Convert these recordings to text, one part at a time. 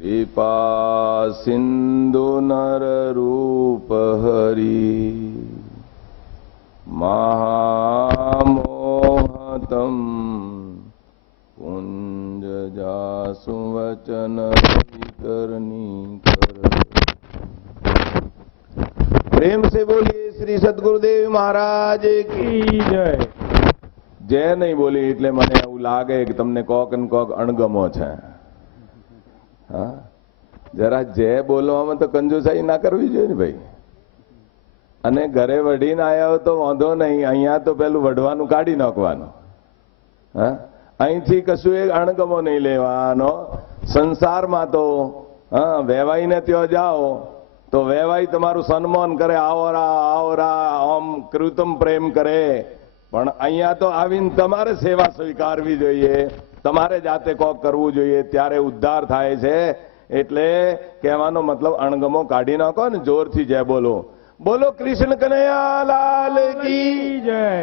कृपा सिंधु नर रूप हरि महामोहतम कुंज जासु वचन करनी कर। प्रेम से बोलिए श्री सद्गुरुदेव महाराज की जय। जय नहीं बोली એટલે મને એવું લાગે કે તમને કોક ને કોક અણગમો છે। હા, જરા જય બોલવામાં તો કંજુસાઈ ના કરવી જોઈએ ને ભાઈ। અને ઘરે વઢીને આવ્યા હો તો વાંધો નહીં, અહીંયા તો પેલું વઢવાનું કાઢી નાખવાનું। હા, અહીંથી કશું એક અણગમો નહીં લેવાનો। સંસારમાં તો હા વેવાઈને ત્યાં જાઓ તો વેવાઈ તમારું સન્માન કરે, આવરા આવરા આમ કૃતમ પ્રેમ કરે। પણ અહીંયા તો આવીને તમારે સેવા સ્વીકારવી જોઈએ, તમારે જાતે કોક કરવું જોઈએ, ત્યારે ઉદ્ધાર થાય છે। એટલે કહેવાનો મતલબ અણગમો કાઢી નાખો ને જોરથી જય બોલો। બોલો કૃષ્ણ કનૈયા લાલ की जय,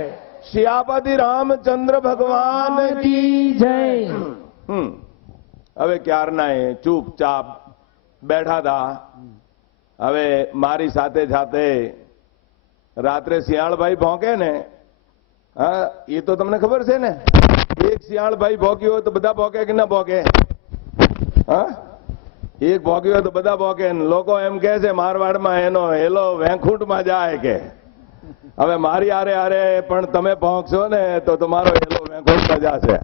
श्यापति रामचंद्र भगवान की जय। હવે ક્યારના ચૂપચાપ બેઠા હતા। હવે મારી સાથે સાથે રાત્રે શિયાળભાઈ ભોંકે ને, હા એ તો તમને ખબર છે ને, એક શિયાળભાઈ ભોંક્યું હોય તો બધા ભોંકે કે ના ભોંકે? હા, એક ભોંક્યું હોય તો બધા ભોંકે। લોકો એમ કહે છે મારવાડમાં એનો હેલો વેંખૂટમાં જાય કે હવે મારી આરે આરે પણ તમે ભોંકશો ને તો તમારો હેલો વેંખૂટમાં જશે।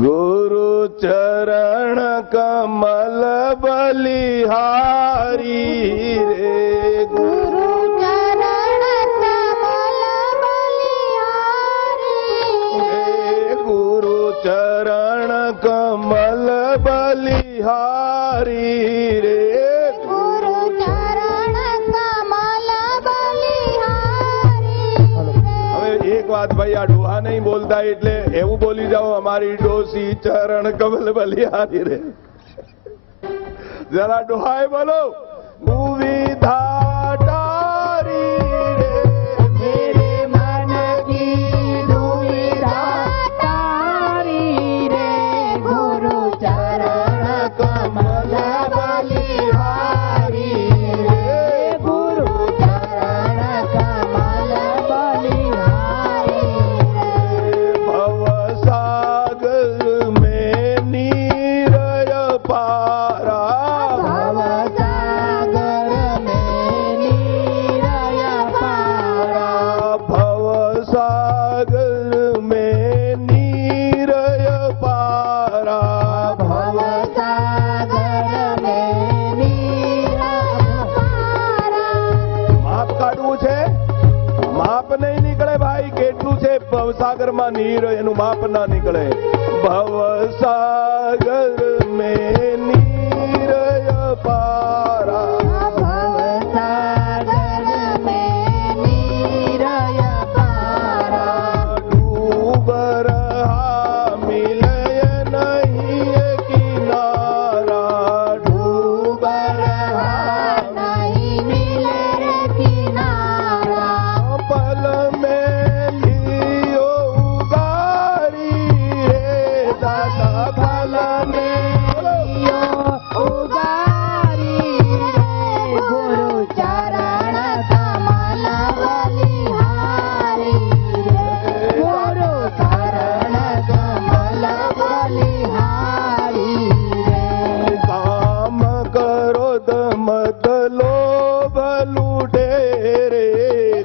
गुरु चरण कमल बलिहारी रे, गुरु चरण कमल बलिहारी रे, गुरु चरण कमल बलिहारी रे, गुरु चरण कमल बलिहारी। હવે એક વાત ભાઈ, આ ડોહા નહીં બોલતા એટલે એવું બોલી જાઓ અમારી ડોસી ચરણ કમલ બલિહારી રે। જરા ડોહાએ બોલો, दुविधाटारी रे, मेरे मन की दुविधा तारी रे, गुरु चरण कमल बलिहारी रे, गुरु चरण कमल बलिहारी रे। भवसागर में नीरय पारा, भवसागर में नीरय पारा, भवसागर में नीरय पारा। भवसागर में नीरय पारा। માપ કાઢવું છે, માપ નહીં નીકળે ભાઈ, કેટલું છે ભવસાગરમાં નીર એનું માપ ના નીકળે। ભવસાગર में नीरय पारा, भवसागर में नीरय पारा, डूब रहा मिलय नहीं किनारा, डूब रहा नहीं मिले किनारा, पल में लियो उगारी रे दादा, पल में लियो उगारी रे, गुरु चरण कमल बलिहारी रे, गुरु चरण कमल बलिहारी रे। काम करो मत लोभ लूटे रे,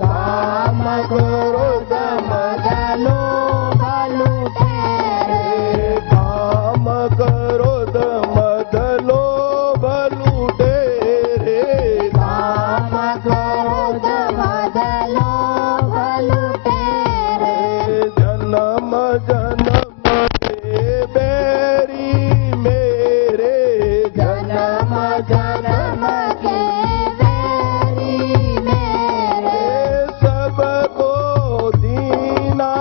काम क्रोध मद लोभ लूटे रे, काम करो मत लोभ लूटे रे, काम क्रोध मद लोभ लूटे रे, जन्म जन्म के बैरी मेरे, जन्म जन्म के बैरी मेरे, सबको दीना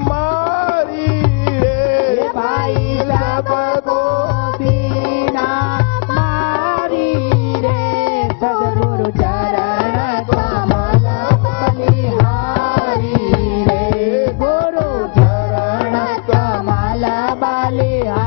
मारी रे, भाई सबको दीना मारी रे, सद्गुरु चरण कमल बलिहारी रे, गुरु चरण कमल बलिहारी।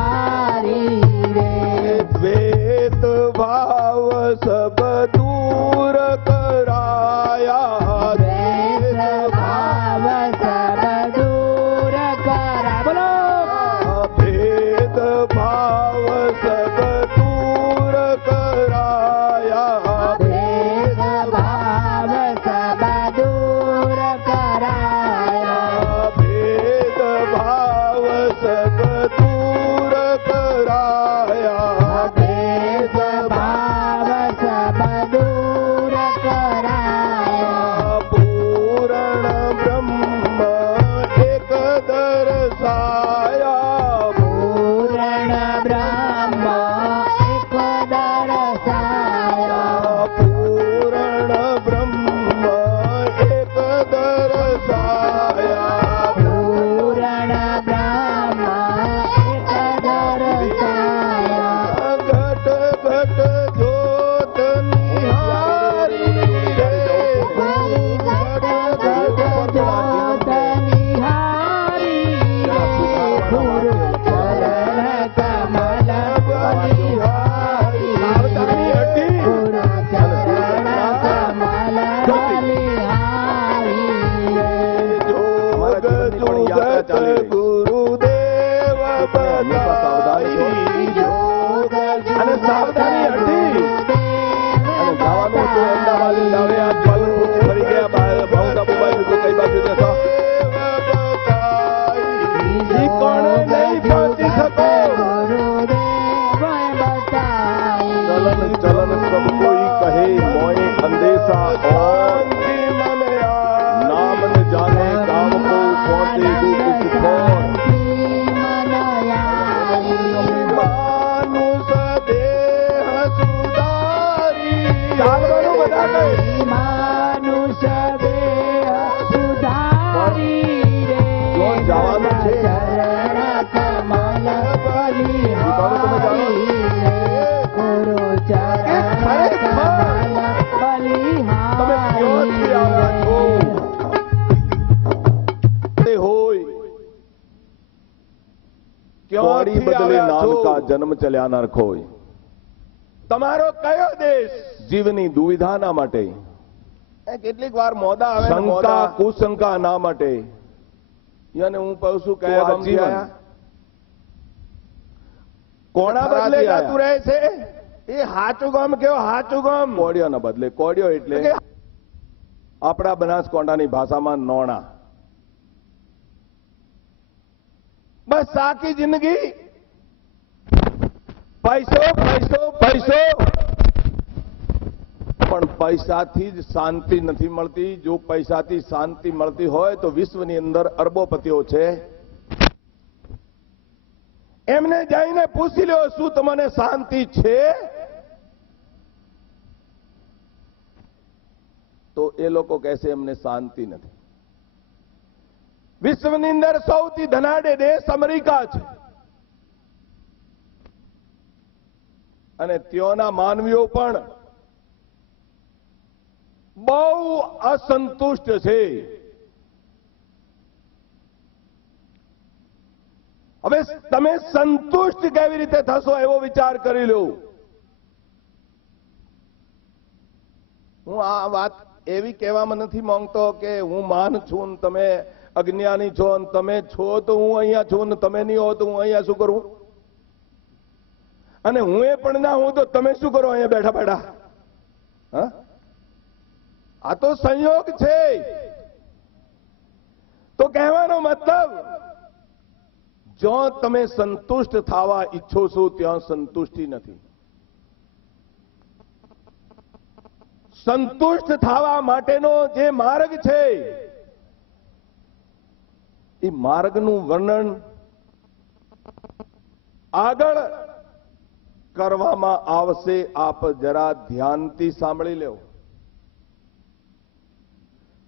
કોડી ક્યાંથી બદલે આવ્યા છો? નાનકા જન્મ ચલ્યા ન રખોય. તમારો કયો દેશ? જીવની દુવિધાના માટે, કેટલીક વાર મોદા આવે ને શંકા મોદા. કુશંકા ના માટે. યાને હું કહું છું કયા તો આ ગામથી જીવન આયા? કોના થરાથી બદલે આયા. ગાતું રહે છે? એ હાચું ગામ કેવો? હાચું ગામ. કોડિયોના બદલે. કોડિયો એટલે કે આપણા બનાસકાંઠાની ભાષામાં નોણા. બસ આખી જિંદગી પૈસો પૈસો પૈસો. પણ પૈસાથી જ શાંતિ નથી મળતી. જો પૈસાથી શાંતિ મળતી હોય તો વિશ્વની અંદર અરબોપતિઓ છે. એમને જઈને પૂછી લો શું તમને શાંતિ છે? તો એ લોકો કહેશે એમને શાંતિ નથી. વિશ્વની અંદર સૌથી ધનાઢ્ય દેશ અમેરિકા છે અને ત્યાંના માનવીઓ પણ બહુ અસંતુષ્ટ છે. હવે તમે સંતુષ્ટ કેવી રીતે થશો એવો વિચાર કરી લો. હું આ વાત એવી કહેવામાં નથી માંગતો કે હું માન છું ને તમે અજ્ઞાની છો ને તમે છો તો હું અહીંયા છું ને તમે નહીં હો તો હું અહીંયા શું કરું? અને હું એ પણ ના હું તો તમે શું કરો અહીંયા બેઠા બેઠા? હા? આ તો સંયોગ છે. તો કહેવાનો મતલબ જ્યાં તમે સંતુષ્ટ થવા ઈચ્છો છો ત્યાં સંતુષ્ટિ નથી. સંતુષ્ટ થવા માટેનો જે માર્ગ છે એ માર્ગનું વર્ણન આગળ કરવામાં આવશે. આપ જરા ધ્યાનથી સાંભળી લેવો.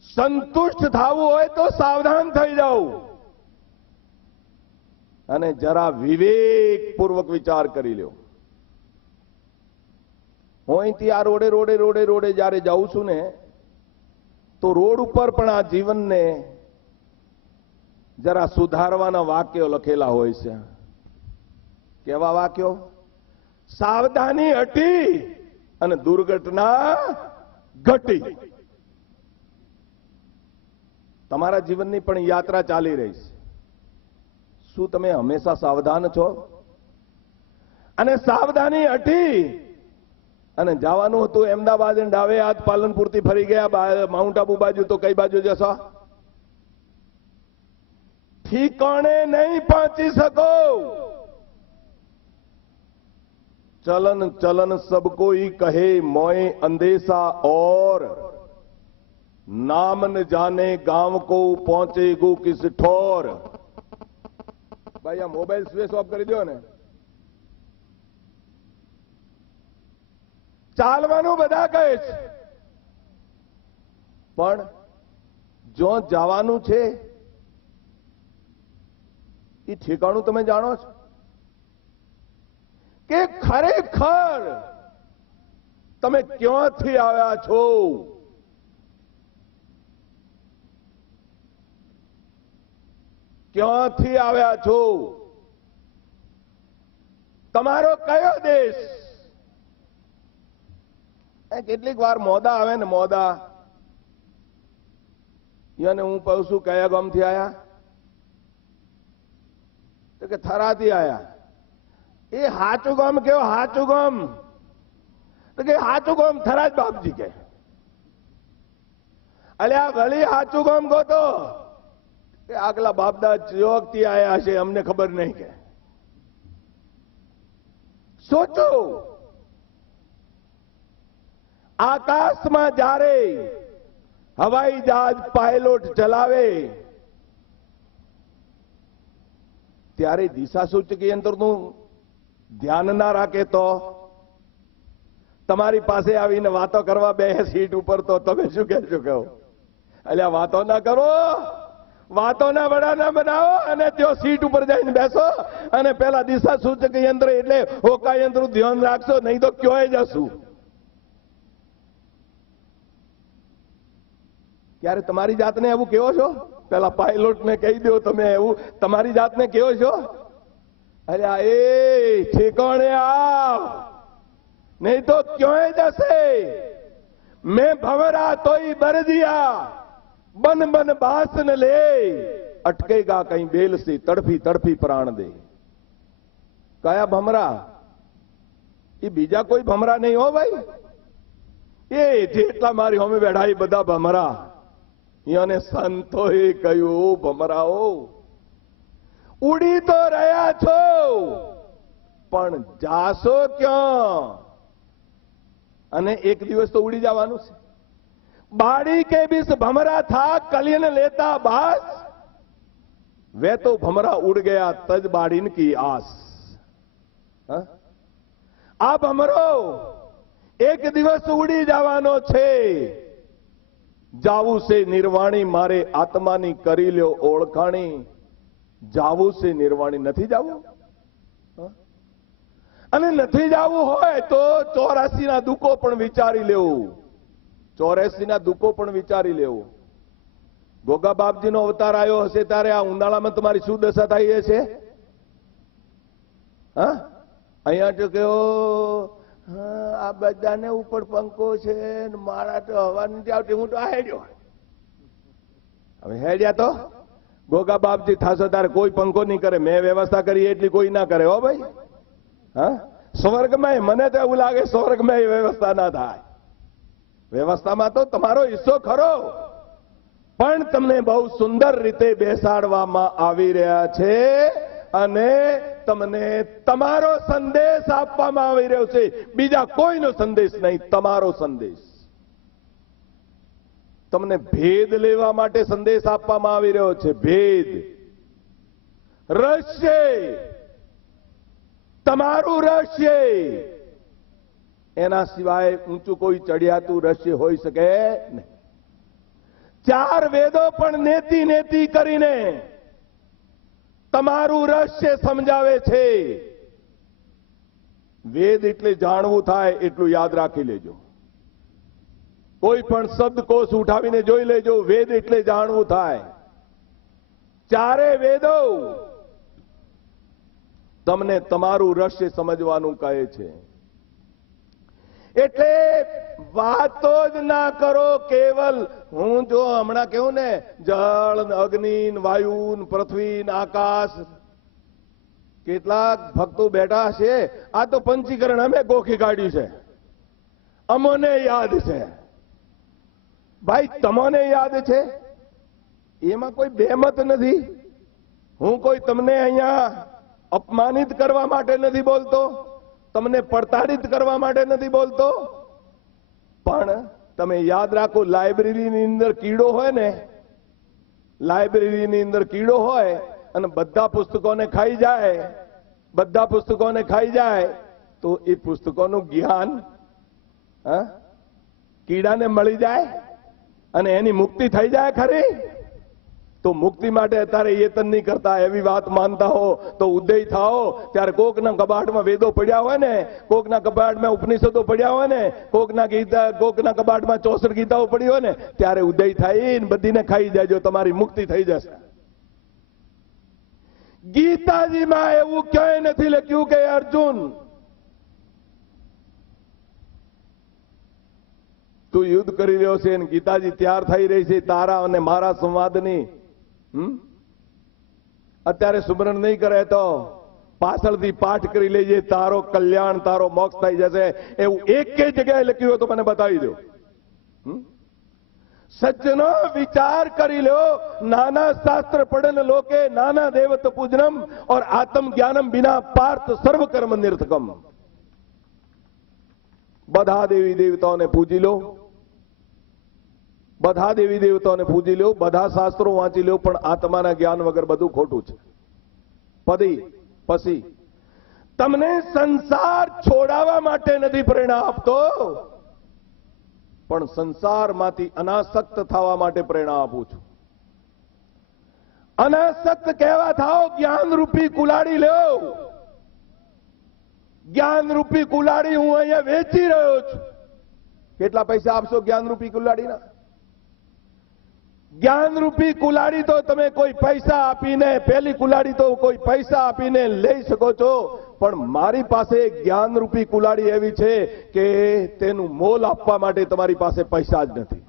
સંતુષ્ટ થવું હોય તો સાવધાન થઈ જાઓ અને જરા વિવેકપૂર્વક વિચાર કરી લ્યો. હું અહીંથી આ રોડે રોડે રોડે રોડે જ્યારે જાઉં છું ને તો રોડ ઉપર પણ આ જીવનને જરા સુધારવાના વાક્યો લખેલા હોય છે. કેવા વાક્યો? સાવધાની હટી અને દુર્ઘટના ઘટી. તમારા જીવનની પણ યાત્રા ચાલી રહી છે. શું તમે હંમેશા સાવધાન છો? અને સાવધાની હટી અને જવાનું હતું અમદાવાદ અને ડાવે હાથ પાલનપુરથી ફરી ગયા માઉન્ટ આબુ બાજુ, તો કઈ બાજુ જશો? ઠીકાણે નહીં પહોંચી શકો. चलन चलन सब कोई कहे मोए अंदेशा और नाम न जाने गांव को पहुंचे गो किस ठोर. भाई આ મોબાઈલ સ્વિચ ઓફ કરી દો ને. ચાલવાનું બધા કહે છે પણ જો જવાનું છે એ ઠેકાણું તમે જાણો છો? કે ખરેખર તમે ક્યાંથી આવ્યા છો? ક્યાંથી આવ્યા છો? તમારો કયો દેશ? કેટલીક વાર મોદા આવે ને મોદા. યાને હું કહું છું કયા ગામથી આયા? તો કે થરાથી આયા. એ હાચું ગામ કેવો? હાચું ગામ? તો કે હાચું ગામ થરાજ બાપજી કે. અલ્યા વળી હાચું ગામ કહો તો કે આગલા બાપદા ચોકથી આયા હશે, અમને ખબર નહીં કે. સોચો, આકાશમાં જ્યારે હવાઈ જહાજ પાયલોટ ચલાવે ત્યારે દિશા સૂચક યંત્રનું ધ્યાન ના રાખે તો તમારી પાસે આવીને વાતો કરવા બે સીટ ઉપર તો તમે શું કહેશો? કહો અલ્યા વાતો ના કરો, વાતોના વડા ના બનાવો અને ત્યાં સીટ ઉપર જઈને બેસો અને પેલા દિશા સૂચક યંત્ર એટલે હોકા યંત્ર ધ્યાન રાખશો, નહીં તો ક્યોય જશું. ક્યારે તમારી જાતને એવું કેવો છો? પેલા પાયલોટને કહી દો તમે એવું તમારી જાતને કેવો છો? અલ્યા એ ઠેકાણે આવ, નહીં તો ક્યોંય જશે. મેં ભંવરા તોય બરદિયા, બન બન બાસ ન લે, અટકેગા કहीं બેલ સે તડફી તડફી પ્રાણ દે. કયા ભમરા? એ બીજા કોઈ ભમરા નહીં હો ભાઈ. એ જેટલા મારી હોમે બેઠા એ બધા ભમરા. એને સંતોએ કહ્યું, ભમરાઓ ઉડી તો રહ્યા છો, પણ જાશો ક્યાં? અને એક દિવસ તો ઉડી જવાનું છે. बाड़ी के बीच भमरा था कलियन लेता बास, वे तो भमरा उड़ गया तज बाड़ीन की आस. આ ભમરો એક દિવસ ઉડી જવાનો છે. જાવું છે નિર્વાણી, મારે આત્માની કરી લ્યો ઓળખાણી. જાવું છે નિર્વાણી, નથી જાવું? અને નથી જાવું હોય તો 84 ના દુઃખો પણ વિચારી લેવું. 84 ના દુઃખો પણ વિચારી લેવું. ગોગા બાપજીનો અવતાર આવ્યો હશે ત્યારે આ ઉનાળામાં તમારી શું દશા થઈ છે? હા, અહીંયા તો કેવો આ બધાને ઉપર પંખો છે, મારા તો હવા નથી આવતી, હું તો આ હેડ્યો. હવે હેડ્યા તો ગોગા બાપજી થાશો ત્યારે કોઈ પંખો નહીં કરે. મેં વ્યવસ્થા કરી એટલી કોઈ ના કરે હો ભાઈ. હા, સ્વર્ગમાં મને તો એવું લાગે સ્વર્ગમાં વ્યવસ્થા ના થાય. વ્યવસ્થામાં તો તમારો હિસ્સો ખરો, પણ તમને બહુ સુંદર રીતે બેસાડવામાં આવી રહ્યા છે અને તમને તમારો સંદેશ આપવામાં આવી રહ્યો છે. બીજા કોઈનો સંદેશ નહીં, તમારો સંદેશ. તમને ભેદ લેવા માટે સંદેશ આપવામાં આવી રહ્યો છે. ભેદ, રહસ્ય, તમારું રહસ્ય. એના સિવાય ઊંચું કોઈ ચડિયાતું રહસ્ય હોઈ શકે નહીં. 4 વેદો પણ નેતી નેતી કરીને તમારું રહસ્ય સમજાવે છે. વેદ એટલે જાણવું થાય એટલું યાદ રાખી લેજો. કોઈ પણ શબ્દકોશ ઉઠાવીને જોઈ લેજો. વેદ એટલે જાણવું થાય. 4 વેદો તમને તમારું રહસ્ય સમજવાનું કહે છે. એટલે વાતો જ ના કરો કેવલ. હું જો હમણાં કેવું ને, જળ, અગ્નિ, વાયુ, પૃથ્વી, આકાશ. કેટલાક ભક્તો બેઠા છે, આ તો પંચીકરણ અમે ગોખી કાઢ્યું છે, અમને યાદ છે. ભાઈ તમને યાદ છે, એમાં કોઈ બેમત નથી. હું કોઈ તમને અહીંયા અપમાનિત કરવા માટે નથી બોલતો, તમને પ્રતાડિત કરવા માટે નથી બોલતો. પણ તમે યાદ રાખો, લાઇબ્રેરીની અંદર કીડો હોય ને, લાઇબ્રેરીની અંદર કીડો હોય અને બધા પુસ્તકોને ખાઈ જાય, બધા પુસ્તકોને ખાઈ જાય તો એ પુસ્તકોનું જ્ઞાન કીડાને મળી જાય અને એની મુક્તિ થઈ જાય ખરી? તો મુક્તિ માટે અત્યારે યતન નહીં કરતા. એવી વાત માનતા હો તો ઉદય થાઓ. ત્યારે કોકના કબાટમાં વેદો પડ્યા હોય ને, કોકના કબાટમાં ઉપનિષદો પડ્યા હોય ને, કોકના કબાટમાં 64 ગીતાઓ પડી હોય ને, ત્યારે ઉદય થાય ને બધીને ખાઈ જાજો, તમારી મુક્તિ થઈ જશે. ગીતાજીમાં એવું ક્યાંય નથી લખ્યું કે અર્જુન તું યુદ્ધ કરી રહ્યો છે અને ગીતાજી તૈયાર થઈ રહી છે તારા અને મારા સંવાદની. અત્યારે સુમરણ નહીં કરે તો પાછળથી પાઠ કરી લેજે, તારો કલ્યાણ, તારો મોક્ષ થઈ જશે. એવું એક જગ્યાએ લખ્યું હોય તો મને બતાવી દો. સજ્જનો વિચાર કરી લો, નાના શાસ્ત્ર પડન લોકે નાના દેવત પૂજનમ और आत्म ज्ञानम बिना पार्थ सर्व कर्म निरर्थकम. બધા દેવી દેવતાઓને પૂજી લો, બધા દેવી દેવતાઓને પૂજી લો, બધા શાસ્ત્રો વાંચી લો, પણ આત્માના જ્ઞાન વગર બધું ખોટું છે. પછી તમને સંસાર છોડાવવા માટે નથી પ્રેરણા આપતો, પણ સંસારમાંથી અનાસક્ત થવા માટે પ્રેરણા આપું છું. અનાસક્ત કેવા થાઓ? જ્ઞાન રૂપી કુલાડી લો. જ્ઞાન રૂપી કુલાડી હું અહીંયા વેચી રહ્યો છું. કેટલા પૈસા આપશો જ્ઞાન રૂપી કુલાડીના? જ્ઞાનરૂપી કુલાડી તો તમે કોઈ પૈસા આપીને, પહેલી કુલાડી તો કોઈ પૈસા આપીને લઈ શકો છો, પણ મારી પાસે જ્ઞાનરૂપી કુલાડી એવી છે કે તેનું મોલ આપવા માટે તમારી પાસે પૈસા જ નથી.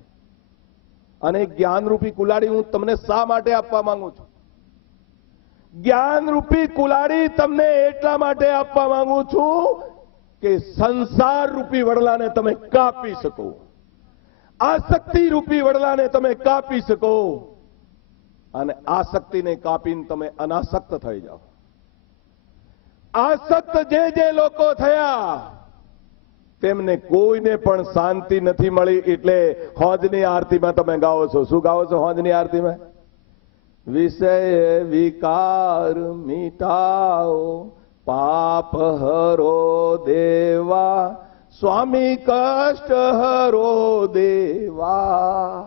અને જ્ઞાનરૂપી કુલાડી હું તમને શા માટે આપવા માંગુ છું? જ્ઞાનરૂપી કુલાડી તમને એટલા માટે આપવા માંગુ છું કે સંસાર રૂપી વડલાને તમે કાપી શકો, આસક્તિ રૂપી વડલાને તમે કાપી શકો, અને આસક્તિને કાપીને તમે અનાસક્ત થઈ જાઓ. આસક્ત જે લોકો થયા તેમને કોઈને પણ શાંતિ નથી મળી. એટલે હોજની આરતીમાં તમે ગાઓ છો, શું ગાઓ છો હોજની આરતીમાં? વિષય વિકાર મિટાઓ, પાપ હરો દેવા, સ્વામી કષ્ટ હરો દેવા,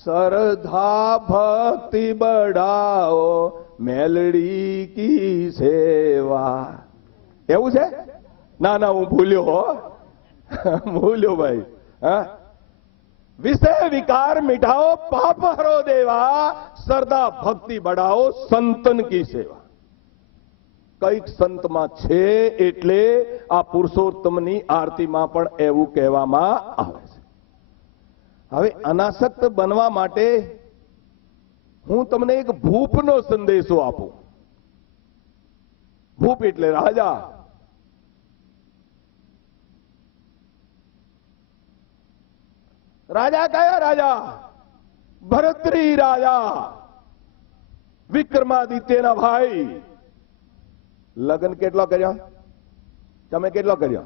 શ્રદ્ધા ભક્તિ બઢાઓ, મેલડી કી સેવા. એવું છે? ના ના, હું ભૂલ્યો ભૂલ્યો ભાઈ. હા, વિષય વિકાર મિટાઓ, પાપ હરો દેવા, શ્રદ્ધા ભક્તિ બઢાઓ, સંતન કી સેવા. કઈક સંતમાં છે એટલે આ પુરુષોત્તમની આરતીમાં પણ એવું કહેવામાં આવે છે. હવે અનાસક્ત બનવા માટે હું તમને એક ભૂપનો સંદેશો આપું. ભૂપ એટલે રાજા. રાજા કયા રાજા? ભરતરી રાજા, વિક્રમાદિત્યના ભાઈ. લગ્ન કેટલો કર્યો? તમે કેટલો કર્યો?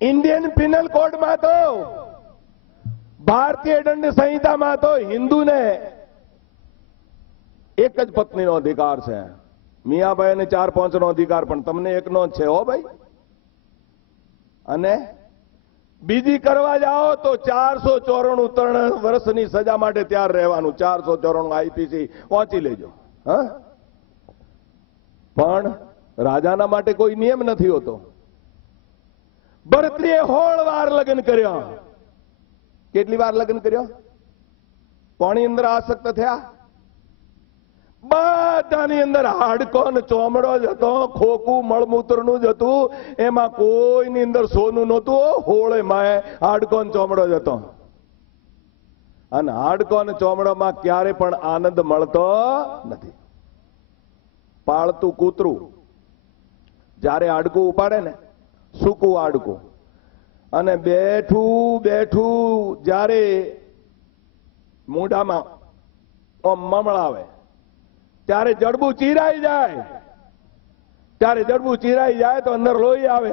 ઇન્ડિયન પિનલ કોડમાં તો, ભારતીય દંડ સંહિતામાં તો હિન્દુને એક જ પત્નીનો અધિકાર છે. મિયાભાઈ ને 4-5 નો અધિકાર, પણ તમને એકનો જ છે હો ભાઈ. અને બીજી કરવા જાઓ તો 494 વર્ષની સજા માટે તૈયાર રહેવાનું. 494 આઈપીસી પહોંચી લેજો. હા, પણ રાજાના માટે કોઈ નિયમ નથી હોતો. ભરતરીએ 16 વાર લગ્ન કર્યા. કેટલી વાર લગ્ન કર્યો? કોની અંદર આસક્ત થયા? બધાની અંદર હાડકો ને ચોમડો જ હતો, ખોખું મળમૂત્રનું જ હતું. એમાં કોઈની અંદર સોનું નહોતું. 16 માં હાડકો ને ચોમડો જ હતો. અને હાડકો અને ચોમડામાં ક્યારે પણ આનંદ મળતો નથી. પાળતું કૂતરું જ્યારે હાડકું ઉપાડે ને, સૂકું હાડકું, અને બેઠું બેઠું જ્યારે મોઢામાં મમળાવે ત્યારે જડબું ચીરાઈ જાય. ત્યારે જડબું ચીરાઈ જાય તો અંદર લોહી આવે.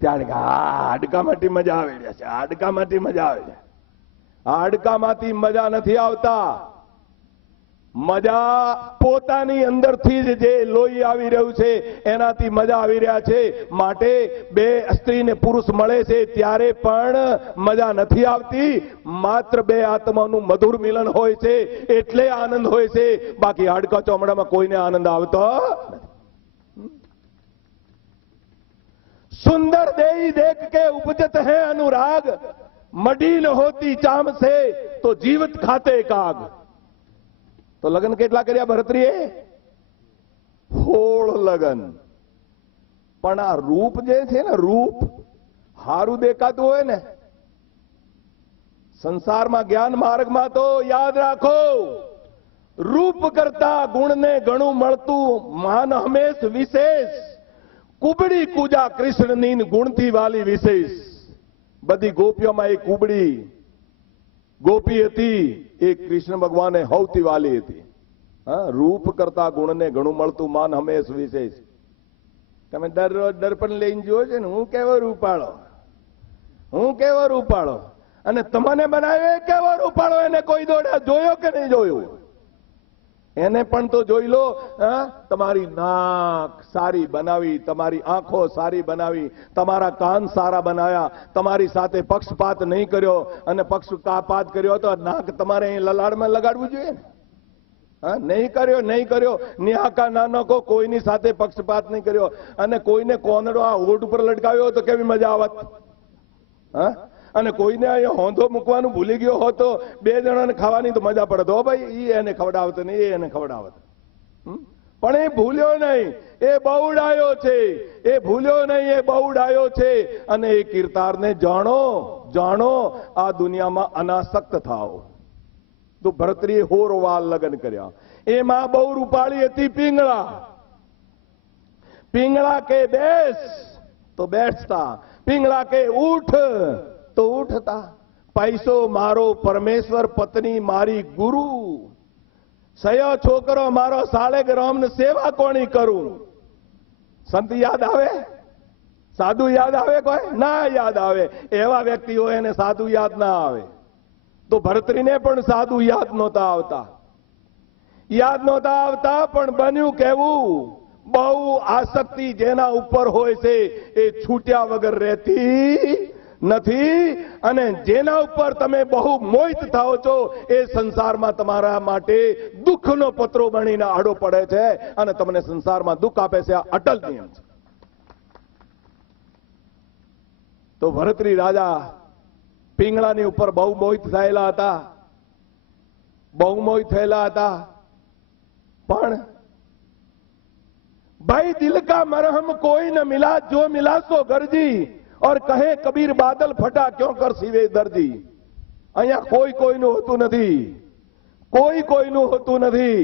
ત્યારે હાડકામાંથી મજા આવે છે, હાડકામાંથી મજા આવે છે. હાડકામાંથી મજા નથી આવતા. મજા પોતાની અંદરથી જ જે લોહી આવી રહ્યું છે એનાથી મજા આવી રહ્યા છે. માટે બે સ્ત્રી ને પુરુષ મળે છે ત્યારે પણ મજા નથી આવતી. માત્ર બે આત્માનું મધુર મિલન હોય છે એટલે આનંદ હોય છે. બાકી હાડકા ચોમડામાં કોઈને આનંદ આવતો નથી. सुंदर देई देख के उपजत है अनुराग, मडी न होती चाम से तो जीवित खाते काग. तो लग्न કેટલા કર્યા ભરતરીએ? 16 લગ્ન. પણ આ રૂપ જે છે ને, રૂપ હારું દેખાતું હોય ને, સંસારમાં જ્ઞાન માર્ગમાં તો યાદ રાખો, રૂપ કરતા ગુણને ઘણું મળતું માન હંમેશ વિશેષ. કુબડી કુજા કૃષ્ણની ગુણથી વાલી વિશેષ. બધી ગોપીઓમાં એક કુબડી ગોપી હતી, એ કૃષ્ણ ભગવાને સૌથી વાલી હતી. હા, રૂપ કરતા ગુણને ઘણું મળતું માન હંમેશ વિશેષ. તમે દરરોજ દર્પણ લઈને જોયો છે ને, હું કેવો રૂપાળો, હું કેવો રૂપાળો, અને તમને બનાવ્યો કેવો રૂપાળો. એને કોઈ દોડ્યા જોયો કે નહીં જોયો? એને પણ તો જોઈ લો. તમારી નાક સારી બનાવી, તમારી આંખો સારી બનાવી, તમારા કાન સારા બનાવ્યા, તમારી સાથે પક્ષપાત નહીં કર્યો. અને પક્ષપાત કર્યો તો નાક તમારે અહીં લલાડમાં લગાડવું જોઈએ ને. નહીં કર્યો, નહીં કર્યો. નિહાકા નાનકો કોઈની સાથે પક્ષપાત નહીં કર્યો. અને કોઈને કોનડો આ હોઠ ઉપર લટકાવ્યો તો કેવી મજા આવત. અને કોઈને અહીંયા હોંધો મૂકવાનું ભૂલી ગયો હોત તો બે જણાને ખાવાની તો મજા પડે તો ભાઈ ઈ એને ખવડાવતો ને એ એને ખવડાવત. પણ એ ભૂલ્યો નહીં, એ બહુડાયો છે. એ ભૂલ્યો નહીં, એ બહુડાયો છે. અને એ કીર્તારને જાણો જાણો, આ દુનિયામાં અનાસક્ત થાઓ. તો ભરતરીએ હોરવાલ લગ્ન કર્યા. એમાં બહુ રૂપાળી હતી પિંગળા. પિંગળા કે બેસ તો બેસતા, પિંગળા કે ઉઠ તો ઉઠતા. પૈસો મારો પરમેશ્વર, પત્ની મારી ગુરુ. સયો છોકરો મારો સાળેગ્રામ ને સેવા કોની કરું. સંત યાદ આવે? સાધુ યાદ આવે? કોઈ ના યાદ આવે. એવા વ્યક્તિઓ એને સાધુ યાદ ના આવે. તો ભરતરીને પણ સાધુ યાદ નહોતા આવતા. યાદ નહોતા આવતા, પણ બન્યું કેવું? બહુ આસક્તિ જેના ઉપર હોય છે એ છૂટ્યા વગર રહેતી નથી. અને જેના ઉપર તમે બહુ મોહિત થાઓ છો એ સંસારમાં તમારા માટે દુઃખનો પત્રો બનીને આડો પડે છે અને તમને સંસારમાં દુઃખ આપે છે. આ અટલ નિયમ છે. તો ભરતરી રાજા પિંગળાની ઉપર બહુ મોહિત થયેલા હતા, બહુ મોહિત થયેલા હતા. પણ भाई दिल का मरहम कोई न मिला, जो मिला सो गरजी. और कहे कबीर बादल फटा क्यों कर सिवे दर्जी. અહીંયા કોઈ કોઈનું હોતું નથી, કોઈ કોઈનું હોતું નથી.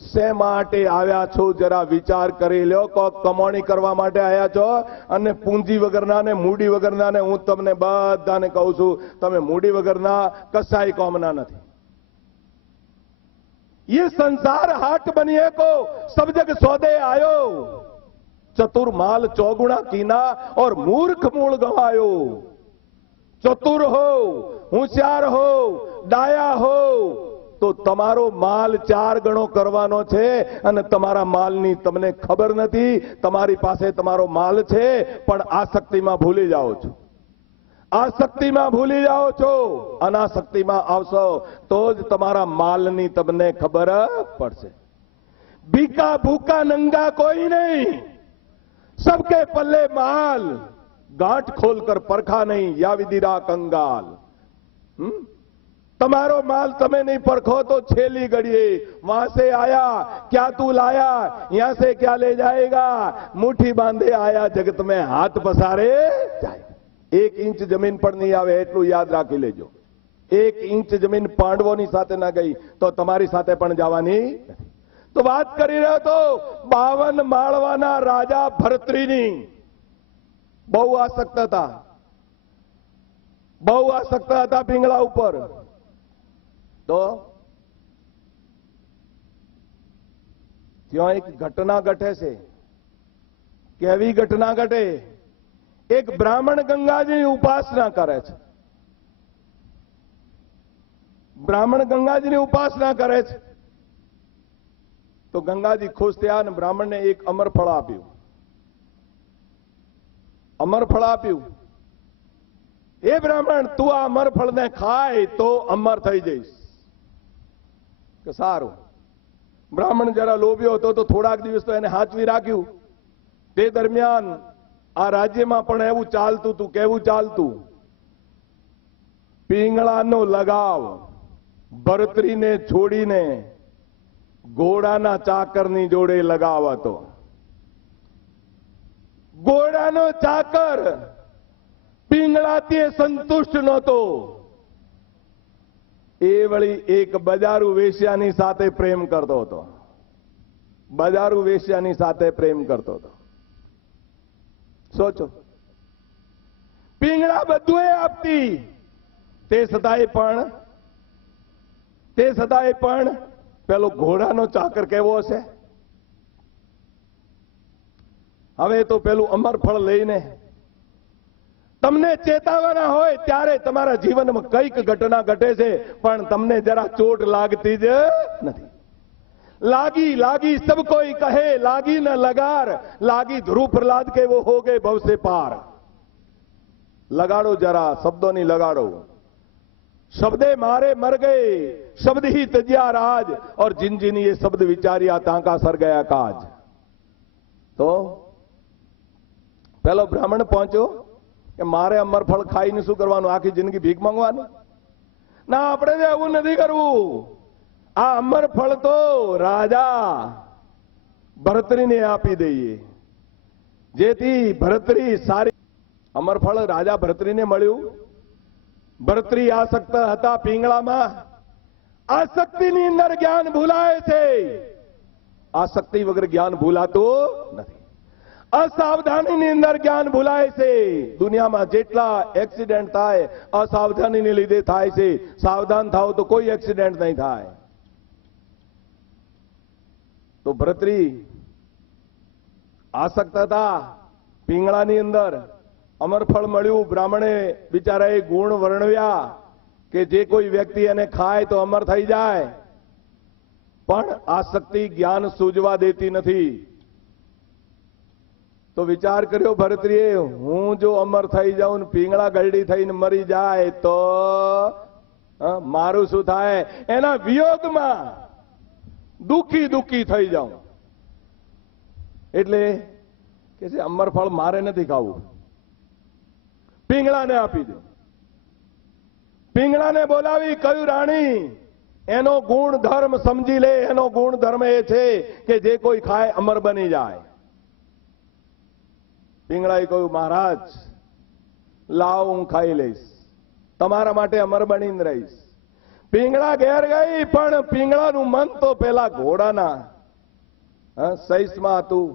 શે માટે આવ્યા છો જરા વિચાર કરી લ્યો. કોક કમાણી કરવા માટે આવ્યા છો અને પૂંજી વગરના ને મૂડી વગરના ને હું તમને બધાને કહું છું, તમે મૂડી વગરના કસાય કોમના નથી. ये संसार हाट बनिए को सब जग सौदे आयो. चतुर माल चौगुना कीना और मूर्ख मूल गवायो. चतुर हो, होशियार हो, डाया हो तो તમારો માલ 4 ગણો કરવાનો છે અને તમારા માલની તમને ખબર નથી. તમારી પાસે તમારો માલ છે પણ આસક્તિમાં ભૂલી જાઓ છો. આસક્તિમાં ભૂલી જાઓ છો. અનાસક્તિમાં આવશો તો જ તમારા માલની તમને ખબર પડશે. ભીકા ભૂકા નંગા कोई नहीं, सबके पल्ले माल. गांठ खोलकर परखा नहीं, या विदिरा कंगाल. તમારો માલ તમે નહીં પરખો તો છેલ્લી ઘડીએ वहां से आया क्या तू लाया, यहां से क्या ले जाएगा. मुट्ठी बांधे आया जगत में हाथ पसारे जाए. 1 ઇંચ જમીન પણ નહીં આવે એટલું યાદ રાખી લેજો. 1 ઇંચ જમીન પાંડવોની સાથે ના ગઈ તો તમારી સાથે પણ જવાની નથી. તો વાત કરી રહ્યો તો 52 માળવાના રાજા ભરતરીની બહુ આસક્ત હતા, બહુ આસક્ત હતા પિંગળા ઉપર. તો ત્યાં એક ઘટના ઘટે છે. કેવી ઘટના ઘટે? એક બ્રાહ્મણ ગંગાજીની ઉપાસના કરે છે. બ્રાહ્મણ ગંગાજીની ઉપાસના કરે છે. તો ગંગાજી ખુશ થયા અને બ્રાહ્મણને એક અમરફળ આપ્યું. અમરફળ આપ્યું. એ બ્રાહ્મણ તું આ અમરફળને ખાય તો અમર થઈ જઈશ. કે સારું. બ્રાહ્મણ જરા લોભ્યો હતો તો થોડાક દિવસ તો એને હાચવી રાખ્યું. તે દરમિયાન આ રાજ્યમાં પણ એવું ચાલતું હતું. કેવું ચાલતું? પિંગળાનો લગાવ ભરતરીને છોડીને ઘોડાના ચાકરની જોડે લગાવ હતો. ઘોડાનો ચાકર પિંગળાથી સંતુષ્ટ નહોતો. એ વળી એક બજારુ વેશ્યાની સાથે પ્રેમ કરતો હતો. બજારુ વેશ્યાની સાથે પ્રેમ કરતો હતો. સોચો, પિંગળા બધું આપતી, તે છતાંય પણ પેલો ઘોડાનો ચાકર કેવો હશે? હવે તો પેલું અમરફળ લઈને તમને ચેતવવાના હોય ત્યારે તમારા જીવનમાં કઈક ઘટના ઘટે છે પણ તમને જરા ચોટ લાગતી જ નથી. लागी लागी सब कोई कहे, लागी न लगार. लागी ध्रुव प्रहलाद के वो हो गए भव से पार. लगाड़ो जरा शब्दों नहीं लगाड़ो. शब्दे मारे मर गए, शब्द ही तजिया राज. और जिन जिन ये शब्द विचारिया तांका सर गया काज. तो पहलो ब्राह्मण पहुंचो, કે મારે અમરફળ ખાઈને શું કરવાનું, આખી જિંદગી ભીખ માંગવાની? ના, આપણે એવું નથી કરવું. આ અમરફળ તો રાજા ભરતરીને આપી દઈએ, જેથી ભરતરી સારી. અમરફળ રાજા ભરતરીને મળ્યું. ભરતરી આસક્ત હતા પિંગળામાં. આસક્તિની અંદર જ્ઞાન ભૂલાય છે. આસક્તિ વગર જ્ઞાન ભૂલાતું નથી. અસાવધાનીની અંદર જ્ઞાન ભૂલાય છે. દુનિયામાં જેટલા એક્સિડન્ટ થાય અસાવધાનીને લીધે થાય છે. સાવધાન થાવ તો કોઈ એક્સિડન્ટ નહીં થાય. તો ભરતરી આસક્ત હતા પિંગળાની અંદર. અમરફળ મળ્યું. બ્રાહ્મણે બિચારાએ ગુણ વર્ણવ્યા કે જે કોઈ વ્યક્તિ એને ખાય તો અમર થઈ જાય, પણ આસક્તિ જ્ઞાન સૂઝવા દેતી નથી. તો વિચાર કર્યો ભરતરીએ, હું જો અમર થઈ જાઉં ને પિંગળા ગરડી થઈને મરી જાય તો મારું શું થાય? એના વિયોગમાં દુખી દુખી થઈ જાઉં. એટલે કે છે અમરફળ મારે નથી ખાવું, પિંગળાને આપી દો. પિંગળાને બોલાવી કહ્યું, રાણી એનો ગુણ ધર્મ સમજી લે. એનો ગુણ ધર્મ એ છે કે જે કોઈ ખાય અમર બની જાય. પિંગળાએ કહ્યું, મહારાજ લાવ, હું ખાઈ લઈશ, તમારા માટે અમર બનીને રહીશ. પિંગળા ઘેર ગઈ, પણ પિંગળાનું મન તો પેલા ઘોડાના સૈસમાં હતું,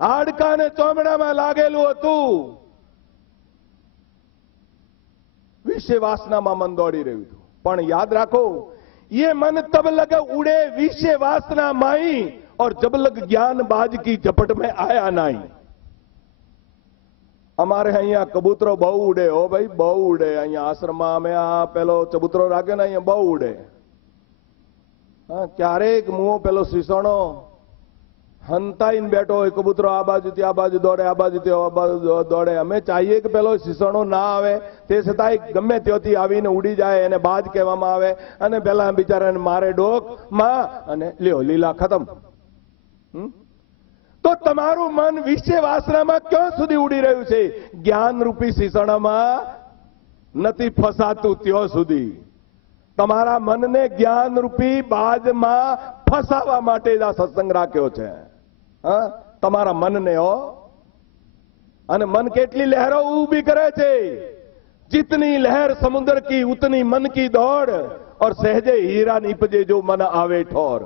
હાડકાને ચોમડામાં લાગેલું હતું. વિષય વાસનામાં મન દોડી રહ્યું હતું. પણ યાદ રાખો, ये मन तब लग उड़े विषय वासना माई और जब लग ज्ञान बाज की झपट में आया नहीं. અમારે અહીંયા કબૂતરો બહુ ઉડે. હો ભાઈ, બહુ ઉડે. અહીંયા આશ્રમમાં અમે આ પેલો ચબૂતરો રાખ્યો ને, અહીંયા બહુ ઉડે. ક્યારેક મુઓ પેલો સિસોણો હંતાઈને બેઠો હોય, કબૂતરો આ બાજુથી આ બાજુ દોડે, આ બાજુથી આ બાજુ દોડે. અમે ચાહીએ કે પેલો સિસોણો ના આવે, તે છતાંય ગમે ત્યાંથી આવીને ઉડી જાય. એને બાજ કહેવામાં આવે. અને પેલા બિચારાને મારે ડોકમાં અને લ્યો લીલા ખતમ. તો તમારું મન વિષય વાસનામાં ક્યાં સુધી ઉડી રહ્યું છે? જ્ઞાન રૂપી સિસોણામાં નથી ફસાતું ત્યાં સુધી. તમારા મનને જ્ઞાન રૂપી બાજમાં ફસાવવા માટે જ આ સત્સંગ રાખ્યો છે. તમારા મનને હો. અને મન કેટલી લહેરો ઊભી કરે છે. जितनी लहर समुद्र की उतनी मन की दौड़ और सहजे हीरा निपजे जो मन आवे ठोर.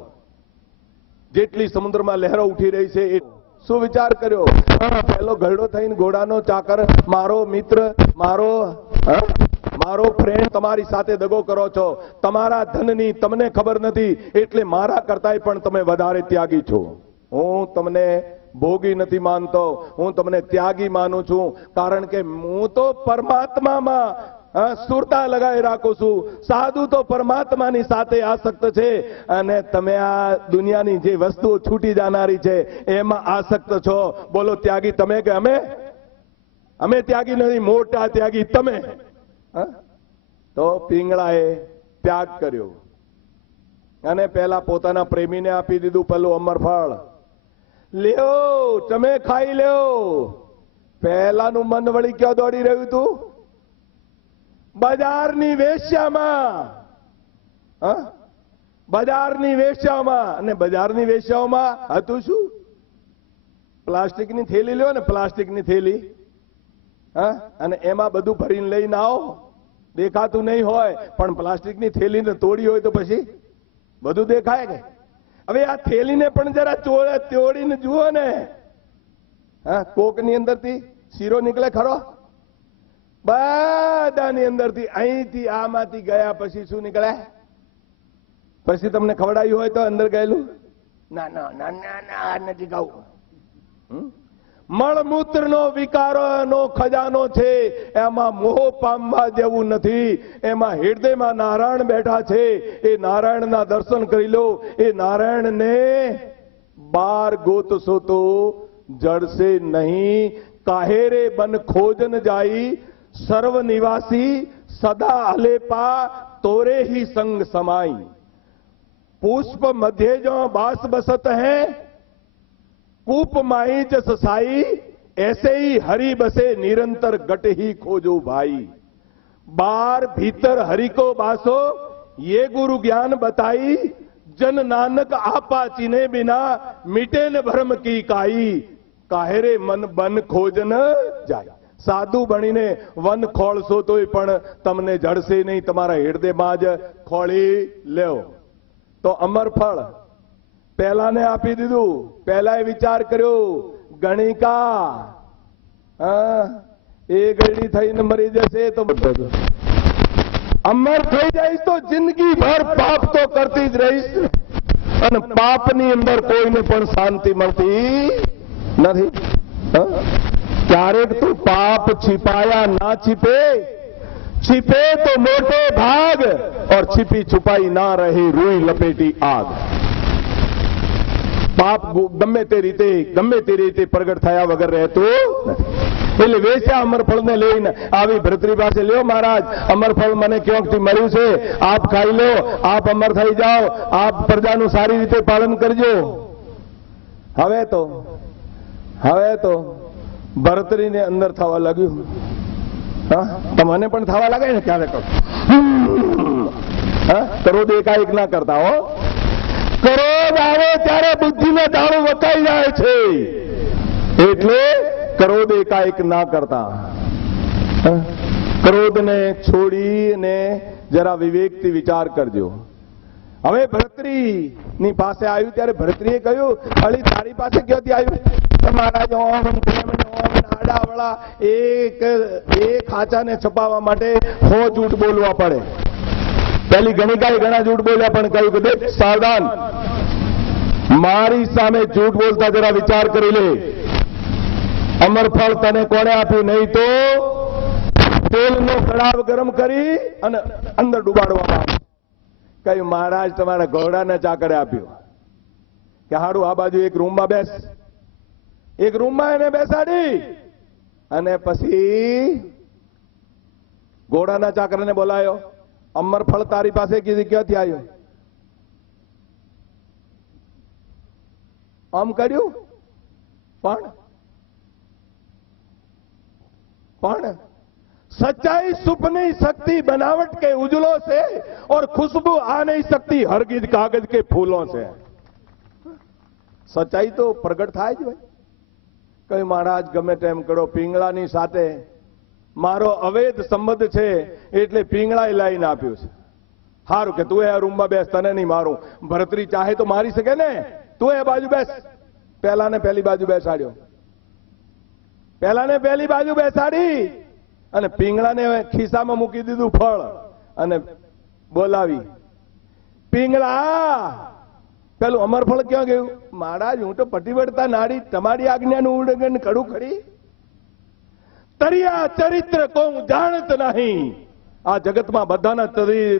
જેટલી સમુદ્રમાં લહેરો ઉઠી રહી છે. શું વિચાર કર્યો? પહેલો ઘરડો થઈને ઘોડાનો ચાકર, મારો મિત્ર, મારો ફ્રેન્ડ તમારી સાથે દગો કરો છો. તમારા ધનની તમને ખબર નથી, એટલે મારા કરતાંય પણ તમે વધારે ત્યાગી છો. હું તમને ભોગી નથી માનતો, હું તમને ત્યાગી માનું છું. કારણ કે હું તો પરમાત્મામાં સુરતા લગાવી રાખું છું. સાધુ તો પરમાત્માની સાથે આસક્ત છે, અને તમે આ દુનિયાની જે વસ્તુઓ છૂટી જનારી છે એમાં આસક્ત છો. બોલો, ત્યાગી તમે કે અમે? અમે ત્યાગી નથી, મોટા ત્યાગી તમે. તો પિંગળાએ ત્યાગ કર્યો અને પહેલા પોતાના પ્રેમીને આપી દીધું પેલું અમરફળ. લ્યો, તમે ખાઈ લ્યો. પહેલાનું મન વળી ક્યાં દોડી રહ્યું હતું? બજારની વેશ્યામાં. બજારની વેશ્યામાં. અને બજારની વેશ્યાઓમાં હતું શું? પ્લાસ્ટિકની થેલી લ્યો ને, પ્લાસ્ટિકની થેલી, અને એમાં બધું ભરીને લઈને આવો. દેખાતું નહીં હોય, પણ પ્લાસ્ટિકની થેલીને તોડી હોય તો પછી બધું દેખાય કે? હવે આ થેલીને પણ જરા તોડીને જુઓ ને. કોકની અંદરથી શીરો નીકળે ખરો? બધાની અંદરથી, અહીંથી આમાંથી ગયા પછી શું નીકળે? પછી તમને ખવડાયું હોય તો અંદર ગયેલું? ના ના ના ના ના, નથી ખાવું. મળમૂત્રનો વિકારોનો ખજાનો છે, એમાં મોહ પામવા જેવું નથી. એમાં હૃદયમાં નારાયણ બેઠા છે. એ નારાયણના દર્શન કરી લો. એ નારાયણને બાર ગોતશો તો જડશે નહીં. કાહેરે બન ખોજન જાઈ સર્વ નિવાસી સદા અલેપા તોરે ही संग समाई. पुष्प मध्य जो बास बसत है कूप माई जस साई ऐसे ही हरि बसे निरंतर गट ही खोजो भाई। बार भीतर हरि को बासो, ये गुरु ज्ञान बताई। जन नानक आपा चिने बिना, मिटे न भ्रम की काई। काहेरे मन बन खोजन જાય। સાધુ બનીને વન ખોળશો તોય પણ તમને જડશે નહીં, તમારા હૃદયમાં જ ખોળી લેવો તો અમર ફળ પહેલાને આપી દીધું। પહેલાએ વિચાર કર્યો ગણિકા એ ગયડી થઈને મરી જશે તો અમર થઈ જઈશ તો જિંદગી ભર પાપ તો કરતી જ રહીશ અને પાપની અંદર કોઈને પણ શાંતિ મળતી નથી। क्यारेक तो पाप छिपाया ना छिपे, छिपे तो मोटे भाग, और छिपी छुपाई ना रहे रूई लपेटी आग। पाप गમે તે રીતે પ્રગટ થયા વગર રહેતું એટલે વેચા અમરફળને લઈને આવી ભરતરી પાસે લ્યો મહારાજ, અમરફળ મને ક્યાંકથી મળ્યું છે, આપ ખાઈ લો, આપ અમર થઈ જાઓ, આપ પ્રજાનું સારી રીતે પાલન કરજો। હવે તો ભરતરીને અંદર થવા લાગ્યું। તમને પણ થવા લાગે ને ક્યારેક? ક્રોધ એકાએક ના કરતા હો। ક્રોધ આવે ત્યારે બુદ્ધિને દાણું વકાઈ જાય છે, એટલે ક્રોધ એકાએક ના કરતા। ક્રોધને છોડીને જરા વિવેકથી વિચાર કરજો। હવે ભરતરીની પાસે આવ્યું ત્યારે ભરતરીએ કહ્યું, અળી તારી પાસે ક્યાંથી આવ્યું? મહારાજ ઓમ આડાવડા એક ખાચાને છપાવવા માટે 100 જૂઠ બોલવા પડે। પેલી ગણિકાએ ઘણા જૂઠ બોલ્યા પણ કહ્યું કે દેખ સાવધાન, મારી સામે જૂઠ બોલતા જરા વિચાર કરી લે। અમરફળ તને કોણે આપ્યું? નહીં તો તેલનો કડાવ ગરમ કરી અને અંદર ડુબાડવામાં આવ્યું। કહ્યું મહારાજ તમારા ઘોડાને ચાકરે આપ્યું કે હાડું આ બાજુ એક રૂમમાં બેસ। એક રૂમમાં એને બેસાડી અને પછી ઘોડાના ચાકરને બોલાયો। અમરફળ તારી પાસે કીધી ક્યાંથી આવ્યું? આમ કર્યું પણ सच्चाई छुप नहीं सकती बनावट के उजलों से, और खुशबू आ नहीं सकती हरगिज कागज के फूलों से। सच्चाई तो प्रगट થાય જ ભાઈ। કઈ મહારાજ ગમે તેમ કરો, પિંગળાની સાથે મારો અવૈધ સંબંધ છે એટલે પિંગળાએ લાઈને આપ્યું છે। સારું કે તું એ રૂમમાં બેસ, તને નહીં મારું। ભરતરી ચાહે તો મારી શકે ને, તું એ બાજુ બેસ। પહેલાને પહેલી બાજુ બેસાડ્યો, પહેલાને પહેલી બાજુ બેસાડી અને પિંગળાને ખિસ્સામાં મૂકી દીધું ફળ અને બોલાવી। પિંગળા પેલું અમરફળ ક્યાં ગયું? મહારાજ હું તો પતિવ્રતા નારી, તમારી આજ્ઞાનું ઉલ્લંઘન કરું ખરી? તરિયા ચરિત્ર કો જાણત નહીં। આ જગતમાં બધાના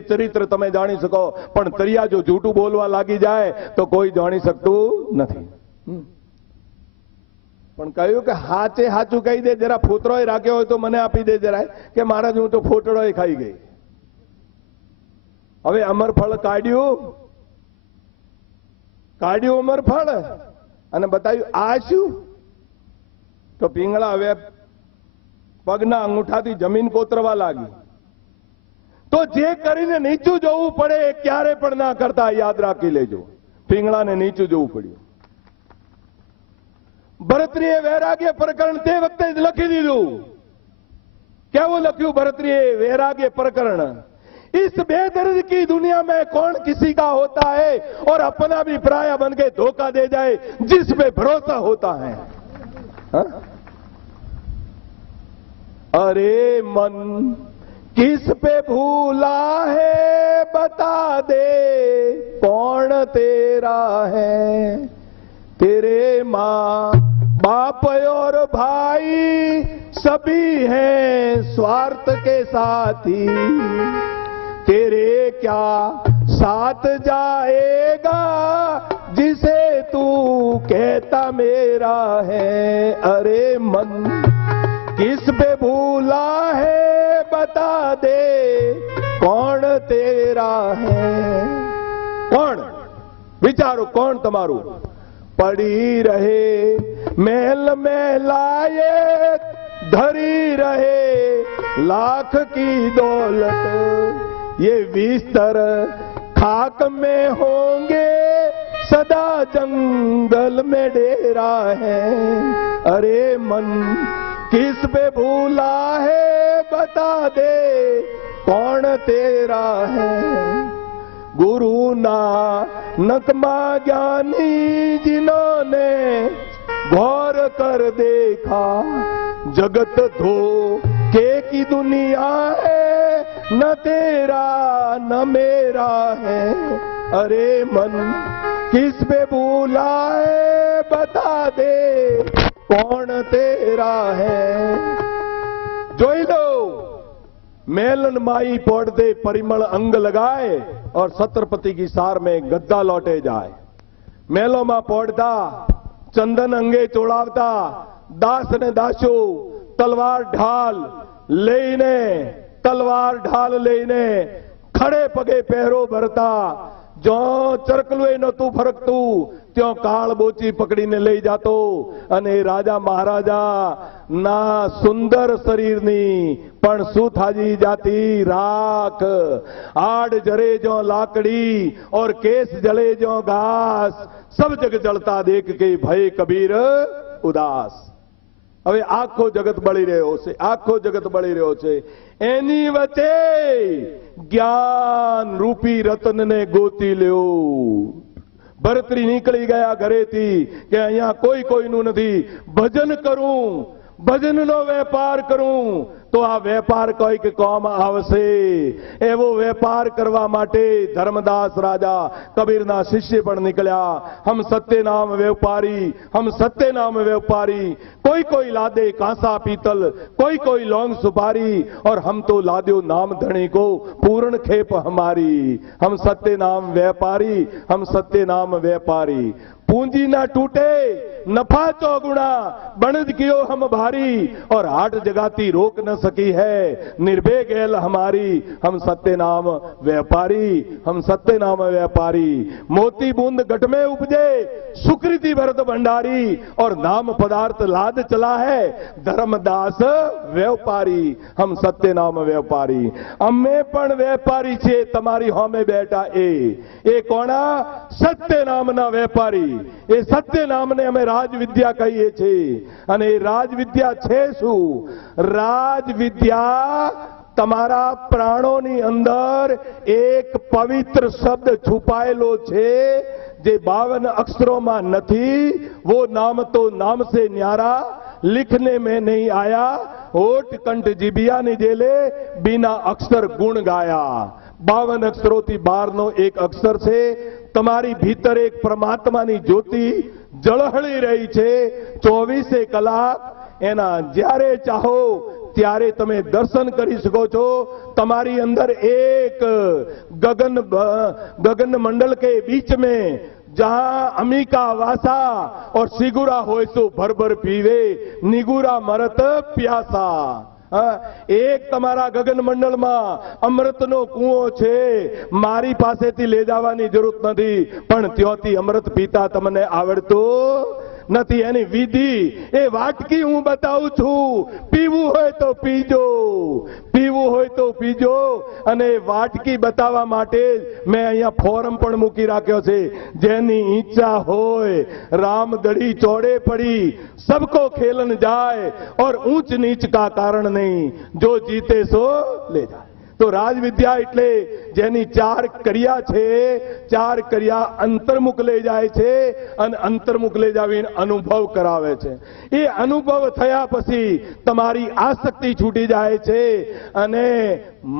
ચરિત્ર તમે જાણી શકો, પણ તરિયા જો જૂઠું બોલવા લાગી જાય તો કોઈ જાણી શકતું નથી। પણ કહ્યું કે હાચે હાચું કહી દે, જરા ફોતરોય રાખ્યો હોય તો મને આપી દે જરા, કે મહારાજ હું તો ફોટડોય ખાઈ ગઈ। હવે અમરફળ કાઢ્યું અમરફળ અને બતાવ્યું આ શું? તો પિંગળા હવે પગના અંગૂઠાથી જમીન કોતરવા લાગી। તો જે કરીને નીચું જોવું પડે એ ક્યારે પણ ના કરતા, યાદ રાખી લેજો। પિંગળાને નીચું જોવું પડ્યું। ભરતરીએ વૈરાગ્ય પ્રકરણ તે વખતે જ લખી દીધું। કેવું લખ્યું ભરતરીએ વૈરાગ્ય પ્રકરણ? इस बेदर्द की दुनिया में कौन किसी का होता है, और अपना भी पराया बन के धोखा दे जाए जिस पे भरोसा होता है। अरे मन किस पे भूला है बता दे, कौन तेरा है? तेरे माँ बाप और भाई सभी हैं स्वार्थ के साथी। तेरे क्या साथ जाएगा जिसे तू कहता मेरा है? अरे मन किस पे भूला है बता दे, कौन तेरा है? कौन? विचारो कौन તમારું? पड़ी रहे महल में लाए धरी रहे लाख की दौलत, ये बिस्तर खाक में होंगे सदा जंगल में डेरा है। अरे मन किस पे भूला है बता दे कौन तेरा है। गुरु नानक मां ज्ञानी जिन्होंने गौर कर देखा, जगत धोखे की दुनिया है, न तेरा न मेरा है। अरे मन किस पे भूला है बता दे कौन तेरा है। જોઈ લો मेलन माई पौड़ते परिमल अंग लगाए और छत्रपति की सार में गद्दा लौटे जाए। मेलो में पौड़ता चंदन अंगे चोड़ावता दास ने दासो तलवार ढाल लेने खड़े पगे पैरो भरता, जो चरकलुए नतु फरकतु त्यो काल बोची पकड़ीने लई जातो। अने राजा महाराजा ना सुंदर शरीरनी पण शू थाजी जाती राख। आड़ जरे जो लाकड़ी और केस जले जो घास, सब जग जलता देख के भय कबीर उदास। હવે આખો જગત બળી રહ્યો છે, આખો જગત બળી રહ્યો છે। એની વચ્ચે જ્ઞાન રૂપી રતનને ગોતી લ્યો। ભરતરી નીકળી ગયા ઘરેથી કે અહીંયા કોઈનું નથી। ભજન કરું, ભજનનો વેપાર કરું તો આ વેપાર કોઈક કોમ આવશે। એવો વેપાર કરવા માટે ધર્મદાસ રાજા કબીરના શિષ્ય પણ નીકળ્યા। हम सत्य नाम व्यापारी, हम सत्य नाम व्यापारी। कोई लादे कांसा पीतल, कोई लौंग सुपारी, और हम तो लाद्यो नाम धनी को पूर्ण खेप हमारी। हम सत्य नाम व्यापारी, हम सत्य नाम व्यापारी। पूंजी ना टूटे नफा चौगुना, बनज कियो हम भारी, और हाट जगाती रोक न सकी है निर्भय गैल हमारी। हम सत्य नाम व्यापारी, हम सत्य नाम व्यापारी। मोती बूंद घट में उपजे सुकृति भरत भंडारी, और नाम पदार्थ लाद चला है धर्मदास व्यापारी। हम सत्य नाम व्यापारी। अमे पण व्यापारी छे तमारी होमे बैठा ए कोणा सत्य नामना व्यापारी। એ સત્ય નામને અમે રાજવિદ્યા કહીએ છીએ। અને એ રાજવિદ્યા છે શું? રાજવિદ્યા તમારા પ્રાણોની અંદર એક પવિત્ર શબ્દ છુપાયેલો છે, જે 52 અક્ષરોમાં નથી। वो नाम तो नाम से न्यारा, लिखने में नहीं आया। होठ कंठ जीबिया ने जेले, बिना अक्षर गुण गाया। 52 અક્ષરોથી બહારનો એક અક્ષર છે। તમારી ભીતર એક પરમાત્માની જ્યોતિ જળહળી રહી છે। 24 કલાક એના જ્યારે ચાહો ત્યારે તમે દર્શન કરી શકો છો। તમારી અંદર एक गगन मंडल के बीच में जहां अमिका वासा और सिगुरा होय तो भर भर पीवे, निगुरा मरत प्यासा। एक तमारा गगन मंडल में अमृतनो कुओ छे। मारी पासेथी ले जावानी जरूरत नहीं, पण त्योथी अमृत पीता तमने आवड़तो નથી। એની વિધિ એ વાટકી હું બતાવું છું। પીવું હોય તો પીજો, પીવું હોય તો પીજો। અને વાટકી બતાવવા માટે મેં અહીંયા ફોરમ પણ મૂકી રાખ્યો છે। જેની ઈચ્છા હોય રામદડી ચોડે પડી, सबको खेलन जाए, और ऊंच नीच का कारण नहीं, जो जीते सो ले जाए। तो राजविद्या એટલે જેની 4 ક્રિયા છે, 4 ક્રિયા અંતર્મુખ લઈ જાય છે અને અંતર્મુખ લઈ જાવીને અનુભવ કરાવે છે। એ અનુભવ થયા પછી તમારી આસક્તિ છૂટી જાય છે અને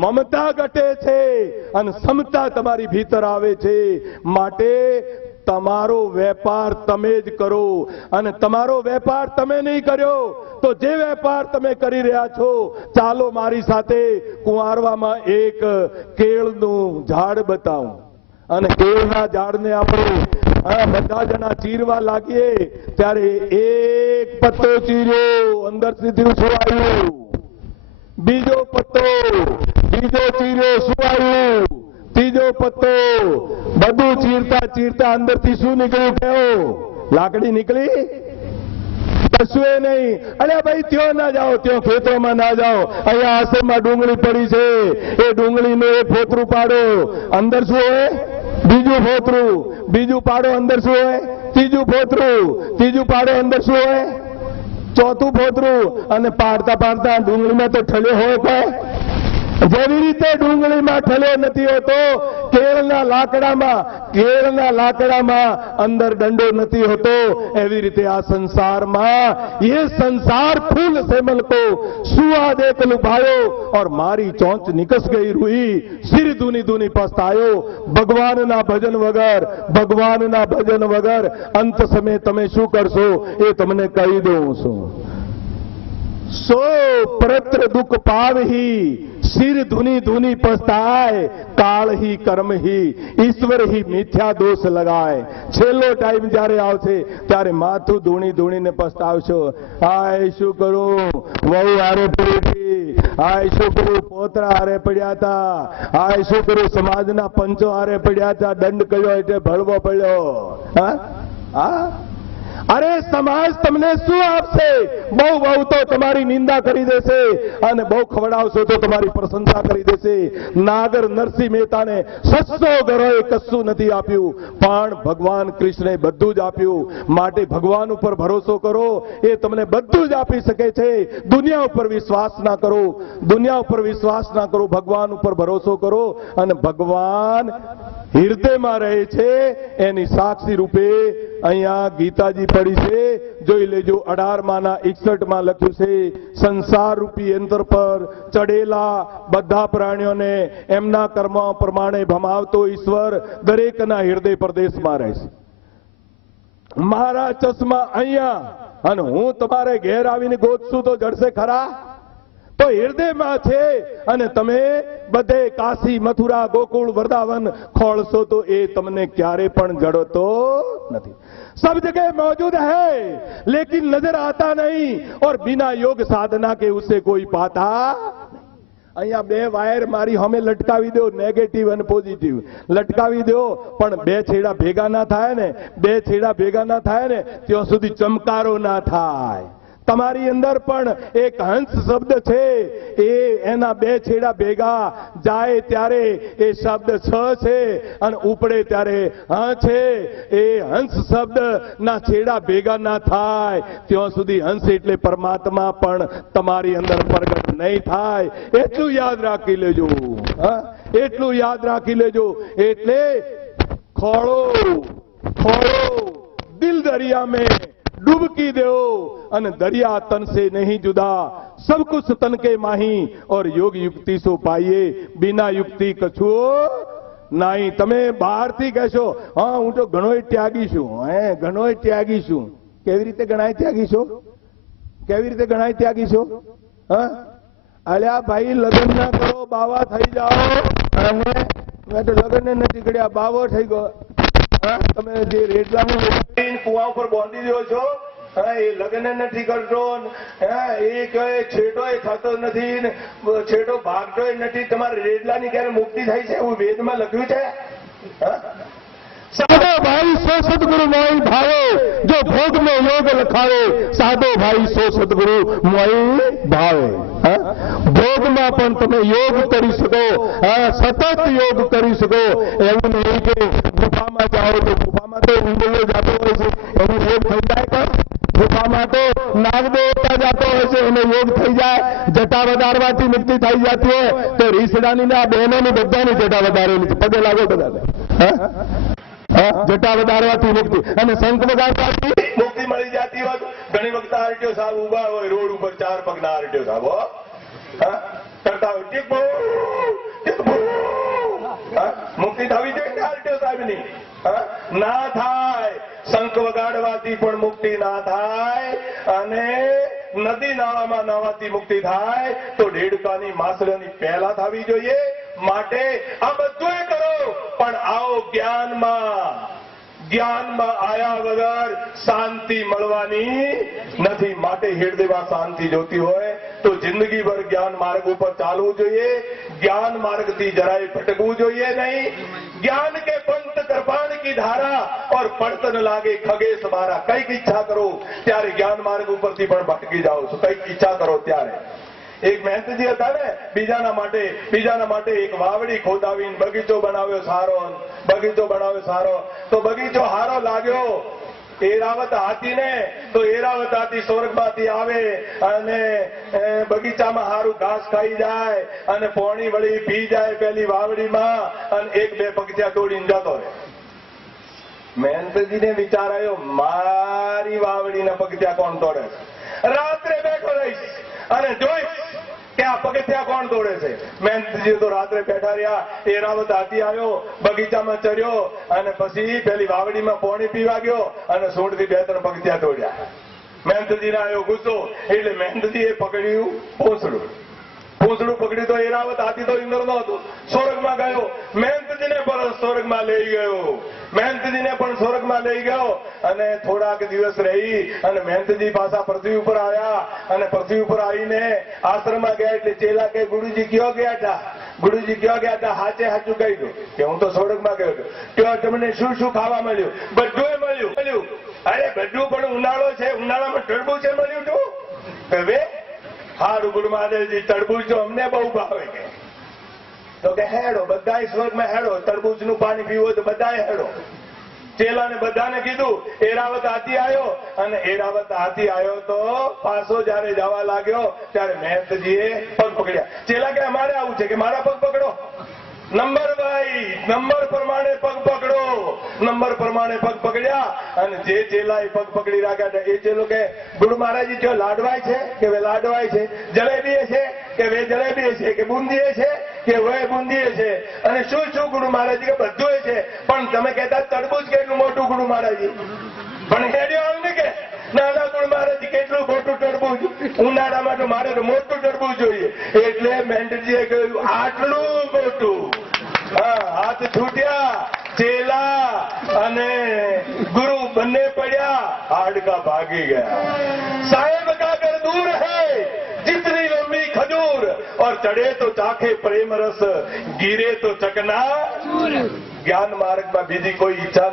મમતા ઘટે છે અને સમતા તમારી ભીતર આવે છે। માટે તમારો વેપાર તમે જ કરો, અને તમારો વેપાર તમે નહીં કર્યો તો જે વેપાર તમે કરી રહ્યા છો, ચાલો મારી સાથે કુંવારવામાં એક કેળનું ઝાડ બતાવું। અને કેળના ઝાડને આપણે બધા જણા ચીરવા લાગીએ ત્યારે એક પત્તો ચીર્યો, અંદરથી શું આવ્યું? બીજો પત્તો, બીજો ચીર્યો, શું આવ્યું? तीजो पत्तो। बधु चीरता चीरता अंदर थी शू निकलू? कहो लाकड़ी निकली। કશું એ નહીં. અલ્યા ભાઈ ત્યાં ના જાઓ, ત્યાં ખેતરોમાં ના જાઓ. અહીંયા આશ્રમમાં ડુંગળી પડી છે, એ ડુંગળીનું એ ફોતરું પાડો, અંદર શું હોય? બીજું ફોતરું. બીજું પાડો, અંદર શું હોય? ત્રીજું ફોતરું. ત્રીજું પાડો, અંદર શું હોય? ચોથું ફોતરું. અને પાડતા પાડતા ડુંગળીમાં તો ઠલ્યો હોય કોઈ? જેવી રીતે ડુંગળીમાં ઠલ્યો નથી હોતો, કેળના લાકડામાં અંદર દંડો નથી હોતો, એવી રીતે આ સંસારમાં ये संसार फूल से मन को सुआ देख लुभायो और मारी चोंच निकस गई रुई सिर दूनी दूनी पछतायो. ભગવાનના ભજન વગર અંત સમય તમે શું કરશો એ તમને કહી દઉં છું. सो प्रत्र दुख पाव ही सिर धुनी धुनी पछताए काल ही कर्म ही ईश्वर ही मिथ्या દોષ લગાય. છેલ્લો ટાઈમ જ્યારે આવશે ત્યારે માથું ધૂણી ધૂણીને પછતાવશો. હાય શું કરું, વહુ હારે પડી હતી, હાય શું કરું, પોતરા હારે પડ્યા હતા, હાય શું કરું, સમાજના પંચો હારે પડ્યા હતા, દંડ કયો એટલે ભળવો પડ્યો. હા, અરે સમાજ તમને શું આપશે? બહુ તો તમારી નિંદા કરી દેશે, અને બહુ ખવડાવશો તો તમારી પ્રશંસા કરી દેશે. નાગર નરસિંહ મહેતાને 600 ઘરોએ કશું નથી આપ્યું, પણ ભગવાન કૃષ્ણે બધું જ આપ્યું. માટે ભગવાન ઉપર ભરોસો કરો, એ તમને બધું જ આપી શકે છે. દુનિયા ઉપર વિશ્વાસ ના કરો, ભગવાન ઉપર ભરોસો કરો. અને ભગવાન હૃદયમાં રહે છે, એની સાક્ષી રૂપે અહીંયા ગીતાજી પડી છે, જોઈ લેજો. 18:61 લખ્યું છે, સંસાર રૂપી યંત્ર પર ચડેલા બધા પ્રાણીઓને એમના કર્મ પ્રમાણે ભમાવતો ઈશ્વર દરેકના હૃદય પ્રદેશમાં રહે છે. મારા ચશ્મા અહીંયા અને હું તમારે ઘેર આવીને ગોતશું તો જડશે ખરા? તો હૃદયમાં છે, અને તમે બધે કાશી, મથુરા, ગોકુળ, વૃંદાવન ખોળશો તો એ તમને ક્યારે પણ જડતો નથી. सब जगह मौजूद है लेकिन नजर आता नहीं, और बिना योग साधना के उसे कोई पाता. અહીંયા 2 વાયર મારી સામે લટકાવી દો, નેગેટિવ અને પોઝિટિવ લટકાવી દો, પણ 2 છેડા ભેગા ના થાય ને, 2 છેડા ભેગા ના થાય ને ત્યાં સુધી ચમકારો ના થાય. તમારી અંદર પણ એક હંસ શબ્દ છે, એના 2 છેડા ભેગા જાય ત્યારે એ શબ્દ છ છે, અને ઉપડે ત્યારે હ છે. એ હંસ શબ્દ ના છેડા ભેગા ના થાય ત્યાં સુધી હંસ એટલે પરમાત્મા પણ તમારી અંદર પ્રગટ નહીં થાય. એટલું યાદ રાખી લેજો, એટલું યાદ રાખી લેજો. એટલે ખોળો દિલ દરિયા में डुबकी दो, અને दरिया तन से नहीं जुदा, सब कुछ तन के माही, और योग युक्ति सो पाइए, बिना युक्ति कछुओ नहीं. તમે બહારથી કહેશો હા હું તો ઘણોય ત્યાગી છું, ઘણોય ત્યાગી છું. કેવી રીતે ગણાય ત્યાગી છો? કેવી રીતે ગણાય ત્યાગી છો? અલ્યા ભાઈ લગ્ન ના કરો, બાવા થઈ જાઓ. મેં તો લગ્ન નથી કર્યા, બાવો થઈ ગયો. તમે જે રેડલાનું કુવા ઉપર બાંધી દો છો, એ લગ્ન નથી કરતો, એ કઈ છેડો થતો નથી, છેડો ભાગતો નથી. તમારે રેડલાની ક્યારે મુક્તિ થાય છે એવું વેદમાં લખ્યું છે? साधो भाई सो सदगुरु मोई भावे, जो भोग में योग लखावे. साधो भाई सो सदगुरु मोई भावे. ભોગમાં પણ તમે યોગ કરી શકો, સતત યોગ કરી શકો. એવું નહીં કે ગુફામાં જાઓ તો ગુફામાં તો ઊંડો જતો હોય છે, એનો યોગ થઈ જાય. પણ ગુફામાં તો નાગદેવતા જતો હોય છે, એનો યોગ થઈ જાય. જટા વધારવાથી મુક્તિ થઈ જતી હોય તો રીસડાની ના બહેનોની બધાની જટા વધારેલી છે. પગે લાગો બધાને. જટા વધારવાથી મુક્તિ, અને શંખ વગાડવાથી મુક્તિ મળી જતી હોય. ઘણી વખત આરટીઓ સાહેબ ઉભા હોય રોડ ઉપર, 4 પગના આરટીઓ સાહેબ કરતા હોય, મુક્તિ થવી જોઈએ આરટીઓ સાહેબની? ના થાય. શંખ વગાડવાથી પણ મુક્તિ ના થાય, અને નદી નાળામાં નાવાથી મુક્તિ થાય તો દેડકાની માસળની પહેલા થવી જોઈએ. માટે આ બધું કરો, પણ આવો જ્ઞાનમાં આયા વગર શાંતિ મળવાની નથી. માટે હૃદયમાં શાંતિ જોતી હોય તો જિંદગીભર જ્ઞાન માર્ગ ઉપર ચાલવું જોઈએ. જ્ઞાન માર્ગથી જરાય ભટકવું જોઈએ નહીં. ज्ञान के पंत कृपाण की धारा और પડત ન લાગે ખગેશ મારા. કઈક ઈચ્છા કરો ત્યારે જ્ઞાન માર્ગ ઉપરથી પણ ભટકી જાઓ છો. કઈક ઈચ્છા કરો ત્યારે. એક મહેનતજી હતા ને, બીજાના માટે એક વાવડી ખોદાવીને બગીચો બનાવ્યો સારો. તો બગીચો સારો લાગ્યો એરાવત હાથીને. તો એરાવત હાથી સ્વર્ગમાંથી આવે અને બગીચામાં સારું ઘાસ ખાઈ જાય અને પોણી વળી પી જાય પેલી વાવડીમાં અને એક બે પગથિયા તોડીને જતો રહે. મહેનતજીને વિચાર આવ્યો, મારી વાવડીના પગથિયા કોણ તોડે છે? રાત્રે બેઠો રહીશ અને જોઈશ કે આ પગથિયા કોણ તોડે છે. મહેનતજી તો રાત્રે બેઠા રહ્યા. એરાવત હાથી આવ્યો, બગીચામાં ચર્યો અને પછી પેલી વાવડીમાં પોણી પીવા ગયો અને સૂંઢથી 2-3 પગથિયા તોડ્યા. મહેનતજીને આવ્યો ગુસ્સો, એટલે મહેનતજીએ પકડ્યું પૂંછડું પકડ્યું. તો એરાવત હાથી તો ઇન્દ્રનો હતો, સ્વર્ગમાં ગયો. મહેનતજીને પણ સ્વર્ગમાં લઈ ગયો અને થોડાક દિવસ રહી અને મહેનતજી પાછા પૃથ્વી ઉપર આવ્યા અને પૃથ્વી ઉપર આવીને આશ્રમમાં ગયા. એટલે ચેલા કે ગુરુજી ક્યાં ગયા હતા? સાચું કહી દો કે હું તો સ્વર્ગમાં ગયો હતો. ત્યાં તમને શું શું ખાવા મળ્યું? બધું મળ્યું. અરે બધું પણ ઉનાળો છે, ઉનાળામાં તરબૂચ મળ્યું હતું. હવે હારું ગુરુ મહાદેવજી, તરબૂચ તો અમને બહુ ભાવે. તો કે હેડો, બધાય સ્વર્ગમાં હેડો, તરબૂચનું પાણી પીવું તો બધાય હેડો. ચેલાને બધાને કીધું. એરાવત હાથી આવ્યો તો પાછો જયારે જવા લાગ્યો ત્યારે મહેનતજીએ પગ પકડ્યા. ચેલા કે અમારે આવું છે કે મારા પગ પકડો. નંબર પ્રમાણે પગ પકડ્યા અને જે ચેલાએ પગ પકડી રાખ્યા એ ચેલો કે ગુરુ મહારાજજી જો લાડવાય છે કે વે લાડવાય છે, જલેબી છે કે વે જલેબી છે, કે બુંદીએ છે કે વે બુંદીએ છે, અને શું શું ગુરુ મહારાજજી કે બધું છે. પણ તમે કહેતા તરબૂચ કેટલું મોટું ગુરુ મહારાજજી? પણ હેડ્યો આવ ને કે નાના ગુરુ મહારાજજી કેટલું મોટું તરબૂચ? ઉનાળામાં તો મારે તો મોટું તરબૂચ જોઈએ. એટલે મહેનતજીએ કહ્યું આટલું મોટું. હાથ છૂટ્યા. ચેલા અને ગુરુ બંને પડ્યા, હાડકા ભાગી ગયા. સાહેબ કા ઘર દૂર હૈ जितनी लंबी खजूर और चढ़े तो चाखे प्रेम रस, गिरे तो चकना. ज्ञान मार्ग में बीजी कोई ઈચ્છા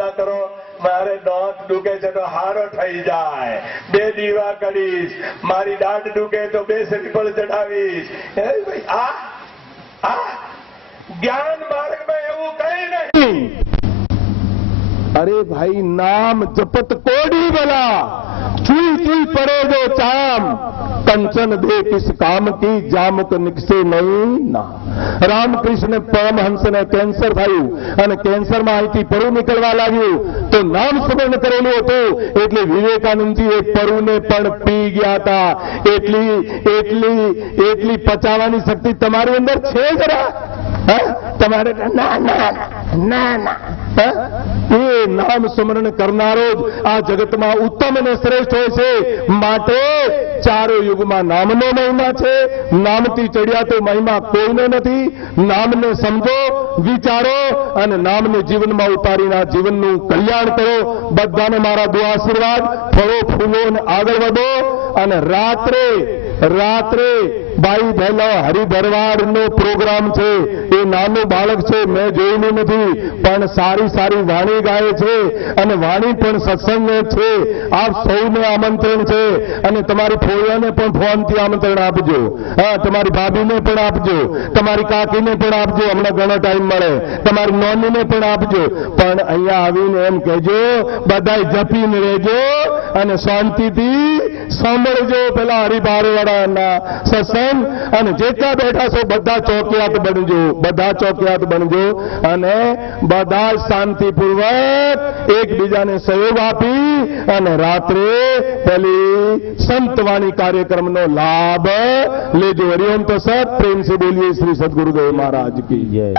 ના કરો. મારે દાંત દુખે છે તો હારો થઈ જાય, 2 દીવા કરીશ. મારી દાંત દુખે તો 2 શ્રીફળ ચડાવીશ. ज्ञान मार्ग में એવું કઈ નહીં. अरे भाई नाम जपत कोडी बला, चुई पड़े जो चाम, कंचन दे किस काम की, जामुक निकसे नहीं ना. रामकृष्ण परमहंसને કેન્સર થયું અને કેન્સરમાં અહીંથી પરુ નીકળવા લાગ્યું તો નામ સ્મરણ કરેલું હતું એટલે વિવેકાનંદજી એ પરુને પણ પી ગયા હતા. એટલી પચાવવાની શક્તિ તમારી અંદર છે જરા? તમારે ના એ નામ સ્મરણ કરનારો જ આ જગતમાં ઉત્તમ અને શ્રેષ્ઠ હોય છે. માટે ચારો યુગમાં નામનો મહિમા છે. નામથી ચડ્યા તો મહિમા કોઈને નથી. નામને સમજો, વિચારો અને નામને જીવનમાં ઉતારીને આ જીવનનું કલ્યાણ કરો. બધાને મારા દુઆ આશીર્વાદ. ફળો ફૂલો અને આગળ વધો. અને રાત્રે ભાઈ બહેનો હરિભરવાડનો પ્રોગ્રામ છે. એ નાનું બાળક છે, મેં જોયેલું નથી, પણ સારી વાણી ગાય છે અને વાણી પણ સત્સંગ છે. આપ સૌને આમંત્રણ છે અને તમારી ફોઈઓને પણ ફોનથી આમંત્રણ આપજો. તમારી ભાભીને પણ આપજો, તમારી કાકીને પણ આપજો. હમણાં ઘણો ટાઈમ મળે. તમારી નોનીને પણ આપજો. પણ અહીંયા આવીને એમ કહેજો બધાય જપીને રહેજો અને શાંતિથી સાંભળજો પેલા હરિભારવાળાના સત્સંગ. અને જેટલા બેઠા છો બધા ચોકિયાત બનજો અને બધા શાંતિપૂર્વક એકબીજાને સહયોગ આપી અને રાત્રે પેલી સંતવાણી કાર્યક્રમનો લાભ લેજો. હરિઓમ તો સત. પ્રેમ से बोलिए श्री सदगुरुदेव महाराज की जय.